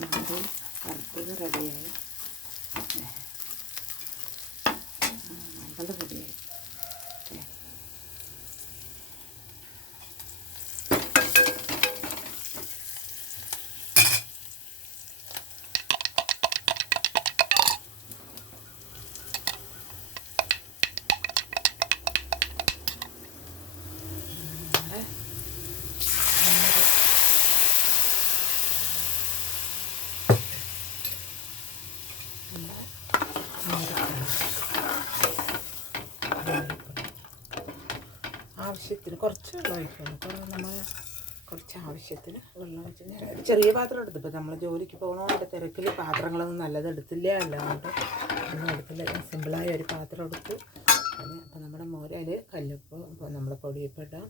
മോര് വറുത്തത് റെഡിയായി. നമ്മളുടെ റെഡിയായി. ആവശ്യത്തിന് കുറച്ച് വെള്ളം ഒഴിക്കണം. നമ്മൾ കുറച്ച് ആവശ്യത്തിന് വെള്ളം വെച്ച് ചെറിയ പാത്രം എടുത്തിപ്പോൾ നമ്മൾ ജോലിക്ക് പോകണോണ്ട് തിരക്കിൽ പാത്രങ്ങളൊന്നും നല്ലത് എടുത്തില്ല, അല്ലാണ്ട് ഒന്നും എടുത്തില്ല. സിമ്പിളായ ഒരു പാത്രം എടുത്ത് അത് അപ്പോൾ നമ്മുടെ മോര് അതിൽ കല്ലുപ്പ്, അപ്പോൾ നമ്മൾ പൊടിയപ്പം ഇടാം.